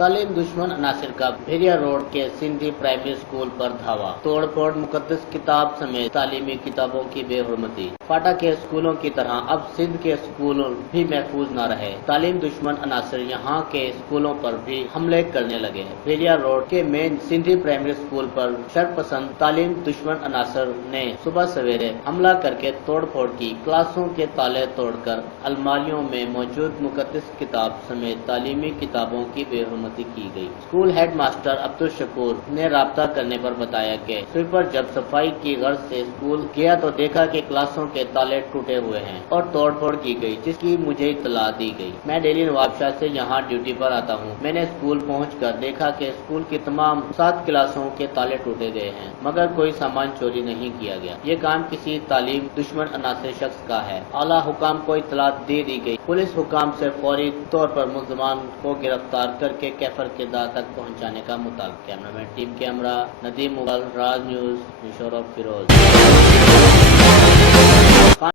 तालीम दुश्मन अनासिर का भेड़िया रोड के सिंधी प्राइमरी स्कूल पर धावा, तोड़ फोड़, मुकद्दस किताब समेत तालीमी किताबों की बेहुरमती। फाटा के स्कूलों की तरह अब सिंध के स्कूल भी महफूज न रहे। तालीम दुश्मन अनासिर यहाँ के स्कूलों पर भी हमले करने लगे। भेड़िया रोड के मेन सिंधी प्राइमरी स्कूल पर शरपसंद तालीम दुश्मन अनासिर ने सुबह सवेरे हमला करके तोड़ फोड़ की। क्लासों के ताले तोड़कर अलमारियों में मौजूद मुकद्दस किताब समेत तालीमी किताबों की बेहुरमती की गई। School head master Abdul Shakoor ने राब्ता करने पर बताया कि स्वीपर जब सफाई की गर्ज से स्कूल गया तो देखा कि क्लासों के ताले टूटे हुए हैं और तोड़फोड़ की गई, जिसकी मुझे इत्तला दी गई। मैं डेली नवाबशाह से यहाँ ड्यूटी पर आता हूँ। मैंने स्कूल पहुँचकर देखा कि स्कूल की तमाम 7 क्लासों के ताले टूटे गए हैं, मगर कोई सामान चोरी नहीं किया गया। ये काम किसी तालीम दुश्मन अनासिर शख्स का है। आला हुकाम को इत्तला दे दी गई। पुलिस हुकाम से फौरी तौर पर मुल्ज़मान को गिरफ्तार करके कैफर के दाह तक पहुँचाने का मुतालबा। कैमरामैन टीम के हमरा नदीम मुगल, राज न्यूज़, मिशोर ऑफ फिरोज।